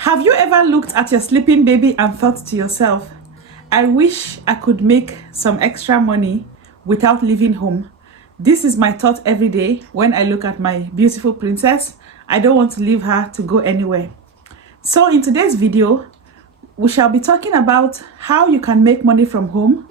Have you ever looked at your sleeping baby and thought to yourself, I wish I could make some extra money without leaving home? This is my thought every day when I look at my beautiful princess. I don't want to leave her to go anywhere. So in today's video, we shall be talking about how you can make money from home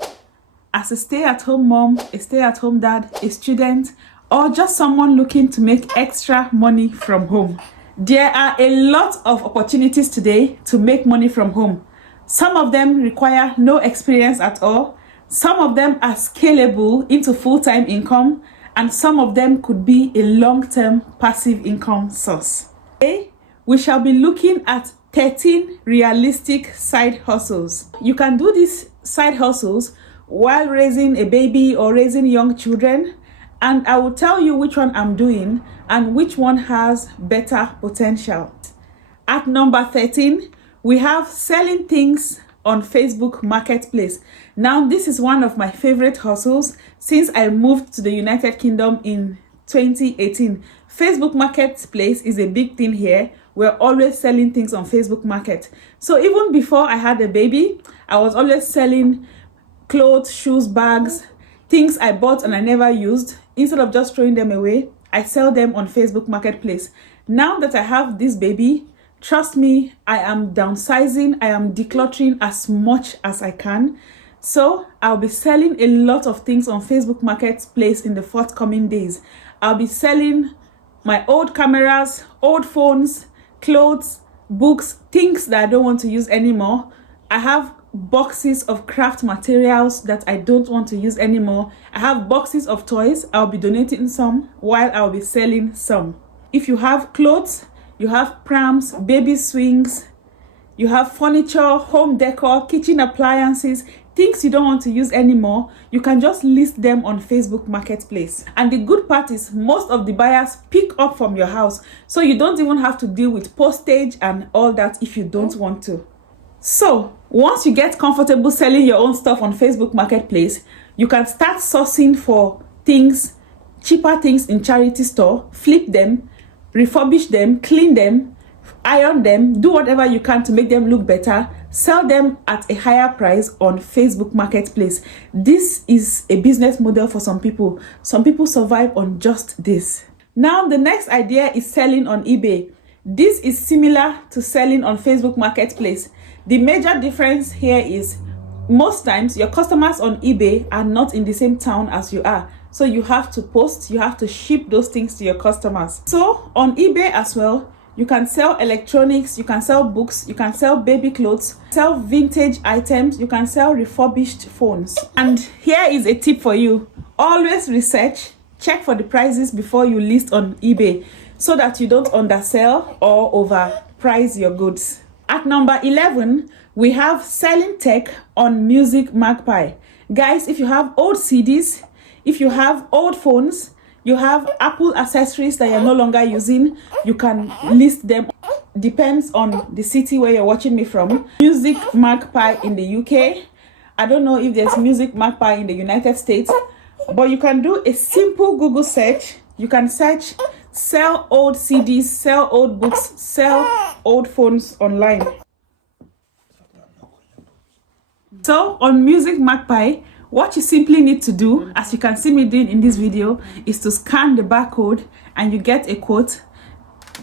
as a stay-at-home mom, a stay-at-home dad, a student, or just someone looking to make extra money from home. There are a lot of opportunities today to make money from home. Some of them require no experience at all. Some of them are scalable into full-time income, and some of them could be a long-term passive income source. Today, we shall be looking at 13 realistic side hustles. You can do these side hustles while raising a baby or raising young children, and I will tell you which one I'm doing and which one has better potential. At number 13, we have selling things on Facebook Marketplace. Now, this is one of my favorite hustles since I moved to the United Kingdom in 2018. Facebook Marketplace is a big thing here. We're always selling things on Facebook Market. So even before I had a baby, I was always selling clothes, shoes, bags, things I bought and I never used. Instead of just throwing them away, I sell them on Facebook Marketplace. Now that I have this baby, trust me, I am downsizing, I am decluttering as much as I can. So I'll be selling a lot of things on Facebook Marketplace in the forthcoming days. I'll be selling my old cameras, old phones, clothes, books, things that I don't want to use anymore. I have boxes of craft materials that I don't want to use anymore. I have boxes of toys. I'll be donating some while I'll be selling some. If you have clothes, you have prams, baby swings, you have furniture, home decor, kitchen appliances, things you don't want to use anymore, you can just list them on Facebook Marketplace. And the good part is most of the buyers pick up from your house, so you don't even have to deal with postage and all that if you don't want to. So once you get comfortable selling your own stuff on Facebook Marketplace, you can start sourcing for things, cheaper things in charity store, flip them, refurbish them, clean them, iron them, do whatever you can to make them look better, sell them at a higher price on Facebook Marketplace. This is a business model for some people. Some people survive on just this. Now, the next idea is selling on eBay. This is similar to selling on Facebook Marketplace. The major difference here is most times your customers on eBay are not in the same town as you are. So you have to post, you have to ship those things to your customers. So on eBay as well, you can sell electronics, you can sell books, you can sell baby clothes, sell vintage items, you can sell refurbished phones. And here is a tip for you. Always research, check for the prices before you list on eBay so that you don't undersell or overprice your goods. At number 11, we have selling tech on MusicMagpie. Guys, if you have old CDs, if you have old phones, you have Apple accessories that you're no longer using, you can list them. Depends on the city where you're watching me from. MusicMagpie in the UK. I don't know if there's MusicMagpie in the United States, but you can do a simple Google search. You can search sell old CDs, sell old books, sell old phones online. So on MusicMagpie, what you simply need to do, as you can see me doing in this video, is to scan the barcode and you get a quote,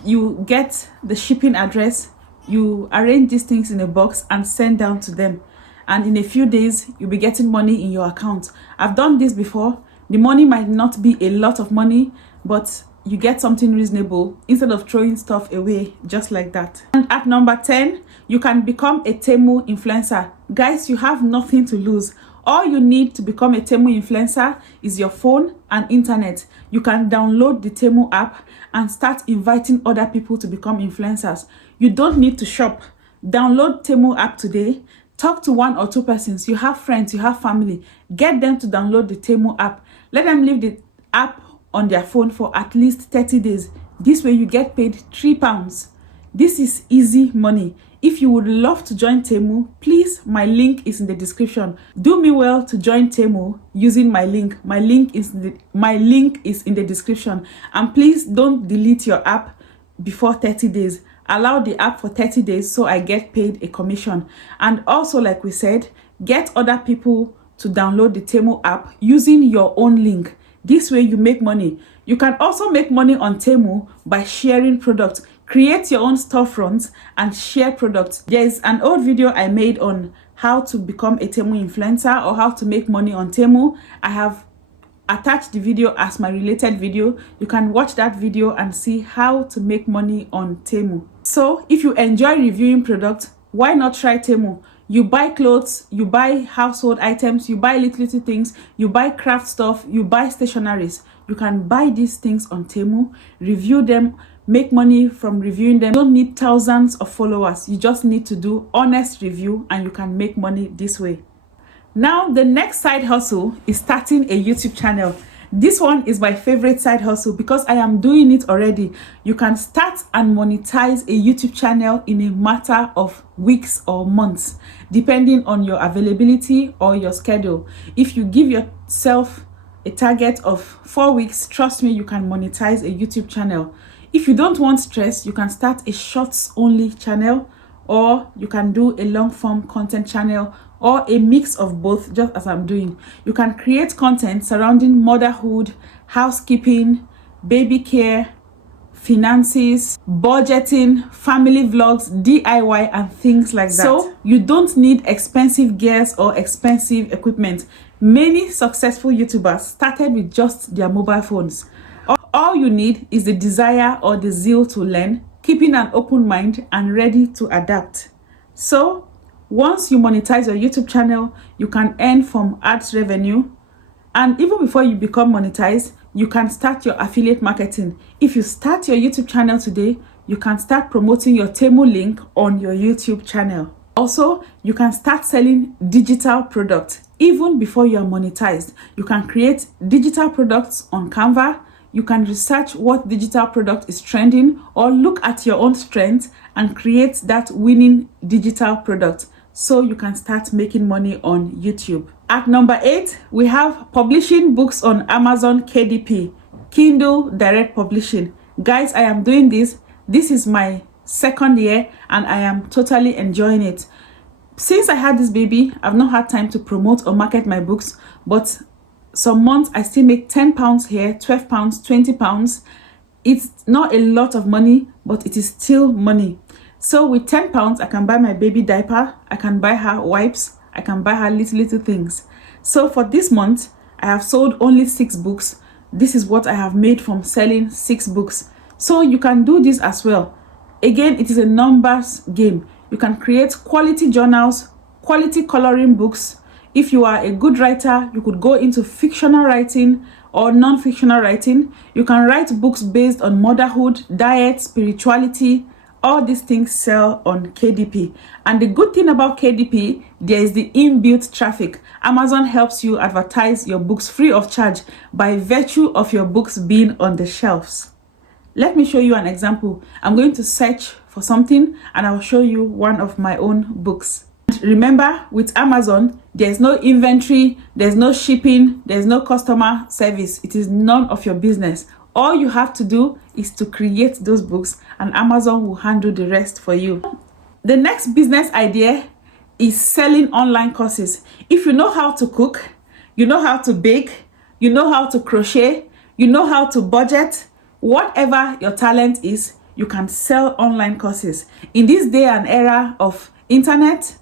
you get the shipping address, you arrange these things in a box and send down to them. And in a few days, you'll be getting money in your account. I've done this before. The money might not be a lot of money, but you get something reasonable instead of throwing stuff away just like that. And at number 10, you can become a Temu influencer. Guys, you have nothing to lose. All you need to become a Temu influencer is your phone and internet. You can download the Temu app and start inviting other people to become influencers. You don't need to shop. Download Temu app today. Talk to 1 or 2 persons. You have friends, you have family. Get them to download the Temu app. Let them leave the app on their phone for at least 30 days. This way you get paid £3. This is easy money. If you would love to join Temu, please, my link is in the description. Do me well to join Temu using my link. My link is in the description. And please don't delete your app before 30 days. allow the app for 30 days so I get paid a commission. And also, like we said, get other people to download the Temu app using your own link. This way you make money. You can also make money on Temu by sharing products. Create your own storefronts and share products. There's an old video I made on how to become a Temu influencer or how to make money on Temu. I have attached the video as my related video. You can watch that video and see how to make money on Temu. So if you enjoy reviewing products, why not try Temu? You buy clothes, you buy household items, you buy little things, you buy craft stuff, you buy stationaries. You can buy these things on Temu, review them, make money from reviewing them. You don't need thousands of followers. You just need to do honest review and you can make money this way. Now, the next side hustle is starting a YouTube channel. This one is my favorite side hustle because I am doing it already. You can start and monetize a YouTube channel in a matter of weeks or months, depending on your availability or your schedule. If you give yourself a target of 4 weeks, trust me, you can monetize a YouTube channel. If you don't want stress, you can start a shorts only channel, or you can do a long form content channel, or a mix of both, just as I'm doing. You can create content surrounding motherhood, housekeeping, baby care, finances, budgeting, family vlogs, DIY, and things like that. So you don't need expensive gears or expensive equipment. Many successful YouTubers started with just their mobile phones. All you need is the desire or the zeal to learn, keeping an open mind and ready to adapt. So once you monetize your YouTube channel, you can earn from ads revenue. And even before you become monetized, you can start your affiliate marketing. If you start your YouTube channel today, you can start promoting your Temu link on your YouTube channel. Also, you can start selling digital products even before you are monetized. You can create digital products on Canva. You can research what digital product is trending, or look at your own strengths and create that winning digital product so you can start making money on YouTube. At number 8, we have publishing books on Amazon KDP, Kindle Direct Publishing. Guys, I am doing this. This is my second year and I am totally enjoying it. Since I had this baby, I've not had time to promote or market my books, but some months I still make £10 here, £12, £20. It's not a lot of money, but it is still money. So with £10, I can buy my baby diaper, I can buy her wipes, I can buy her little things. So for this month, I have sold only 6 books. This is what I have made from selling 6 books. So you can do this as well. Again, it is a numbers game. You can create quality journals, quality coloring books. If you are a good writer, you could go into fictional writing or non-fictional writing. You can write books based on motherhood, diet, spirituality. All these things sell on KDP. And the good thing about KDP, there is the inbuilt traffic. Amazon helps you advertise your books free of charge by virtue of your books being on the shelves. Let me show you an example. I'm going to search for something and I'll show you one of my own books. Remember, with Amazon, there's no inventory, there's no shipping, there's no customer service. It is none of your business. All you have to do is to create those books and Amazon will handle the rest for you. The next business idea is selling online courses. If you know how to cook, you know how to bake, you know how to crochet, you know how to budget, whatever your talent is, you can sell online courses. In this day and era of internet,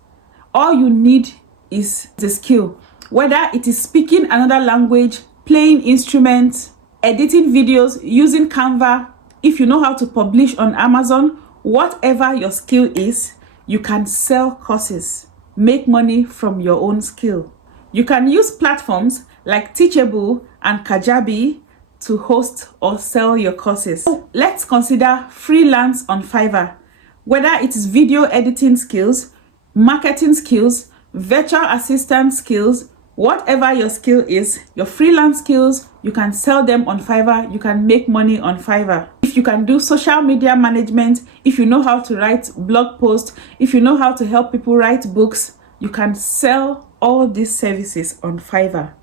all you need is the skill. Whether it is speaking another language, playing instruments, editing videos, using Canva. If you know how to publish on Amazon, whatever your skill is, you can sell courses. Make money from your own skill. You can use platforms like Teachable and Kajabi to host or sell your courses. Let's consider freelance on Fiverr. Whether it is video editing skills, marketing skills, virtual assistant skills, whatever your skill is, your freelance skills, you can sell them on Fiverr. You can make money on Fiverr. If you can do social media management, if you know how to write blog posts, if you know how to help people write books, you can sell all these services on Fiverr.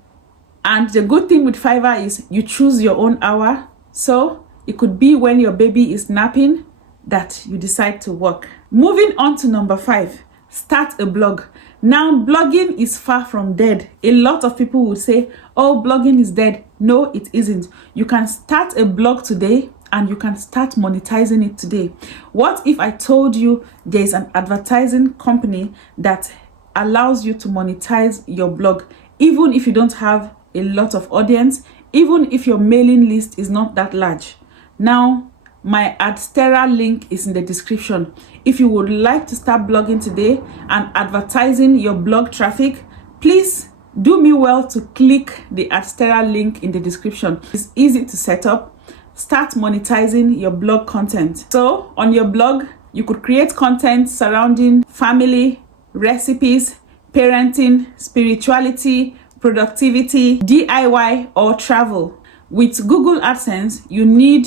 And the good thing with Fiverr is you choose your own hour. So it could be when your baby is napping, that you decide to work. Moving on to number 5, start a blog. Now, blogging is far from dead. A lot of people would say, oh, blogging is dead. No, it isn't. You can start a blog today and you can start monetizing it today. What if I told you there's an advertising company that allows you to monetize your blog, even if you don't have a lot of audience, even if your mailing list is not that large? Now, my Adstera link is in the description. If you would like to start blogging today and advertising your blog traffic, please do me well to click the Adstera link in the description. It's easy to set up. Start monetizing your blog content. So on your blog, you could create content surrounding family, recipes, parenting, spirituality, productivity, DIY, or travel. With Google AdSense, you need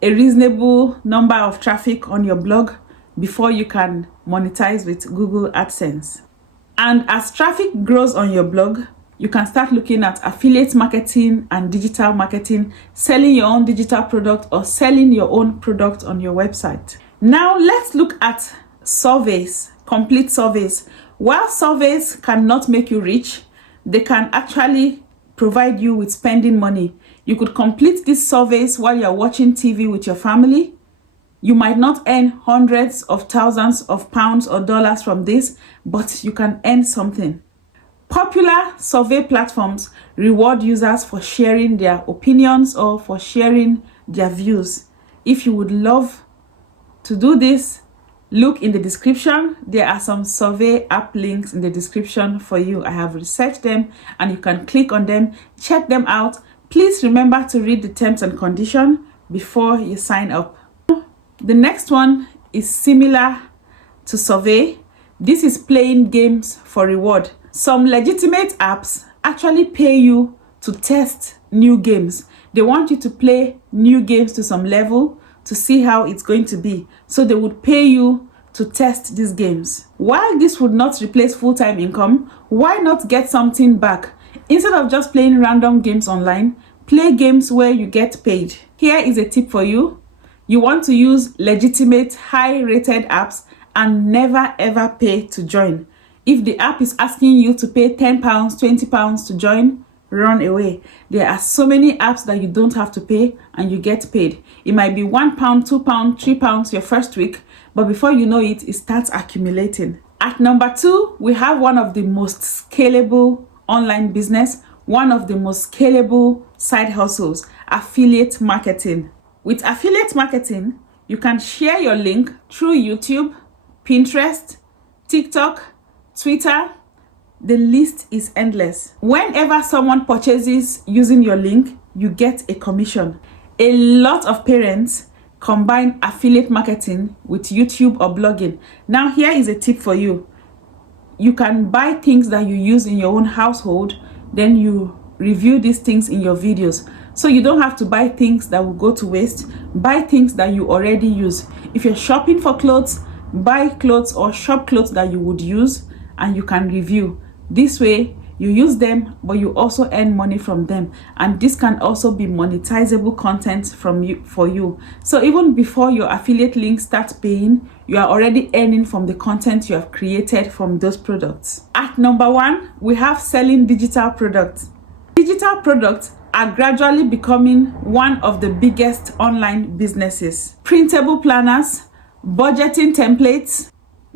a reasonable number of traffic on your blog before you can monetize with Google AdSense. And as traffic grows on your blog, you can start looking at affiliate marketing and digital marketing, selling your own digital product or selling your own product on your website. Now let's look at surveys, complete surveys. While surveys cannot make you rich, they can actually provide you with spending money. You could complete these surveys while you're watching TV with your family. You might not earn hundreds of thousands of pounds or dollars from this, but you can earn something. Popular survey platforms reward users for sharing their opinions or for sharing their views. If you would love to do this, look in the description. There are some survey app links in the description for you. I have researched them and you can click on them, check them out. Please remember to read the terms and conditions before you sign up. The next one is similar to survey. This is playing games for reward. Some legitimate apps actually pay you to test new games. They want you to play new games to some level to see how it's going to be. So they would pay you to test these games. While this would not replace full-time income, why not get something back? Instead of just playing random games online, play games where you get paid. Here is a tip for you. You want to use legitimate, high-rated apps and never ever pay to join. If the app is asking you to pay £10, £20 to join, run away. There are so many apps that you don't have to pay and you get paid. It might be £1, £2, £3 your first week, but before you know it, it starts accumulating. At number 2, we have one of the most scalable online business, one of the most scalable side hustles, affiliate marketing. With affiliate marketing, you can share your link through YouTube, Pinterest, TikTok, Twitter. The list is endless. Whenever someone purchases using your link, you get a commission. A lot of parents combine affiliate marketing with YouTube or blogging. Now here is a tip for you. You can buy things that you use in your own household, then you review these things in your videos. So you don't have to buy things that will go to waste. Buy things that you already use. If you're shopping for clothes, buy clothes or shop clothes that you would use and you can review. This way you use them, but you also earn money from them, and this can also be monetizable content for you. So even before your affiliate link starts paying, you are already earning from the content you have created from those products. At number 1, we have selling digital products. Digital products are gradually becoming one of the biggest online businesses. Printable planners, budgeting templates,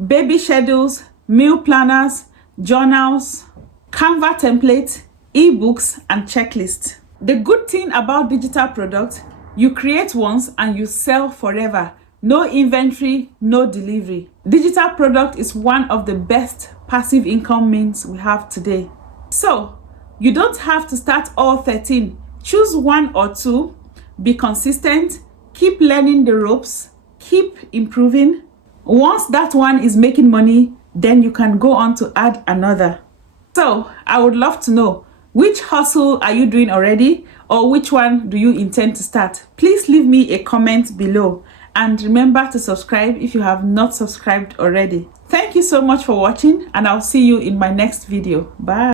baby schedules, meal planners, journals, Canva templates, ebooks, and checklists. The good thing about digital products, you create once and you sell forever. No inventory, no delivery. Digital product is one of the best passive income means we have today. So you don't have to start all 13. Choose 1 or 2, be consistent, keep learning the ropes, keep improving. Once that one is making money, then you can go on to add another. So I would love to know, which hustle are you doing already, or which one do you intend to start? Please leave me a comment below, and remember to subscribe if you have not subscribed already. Thank you so much for watching, and I'll see you in my next video. Bye.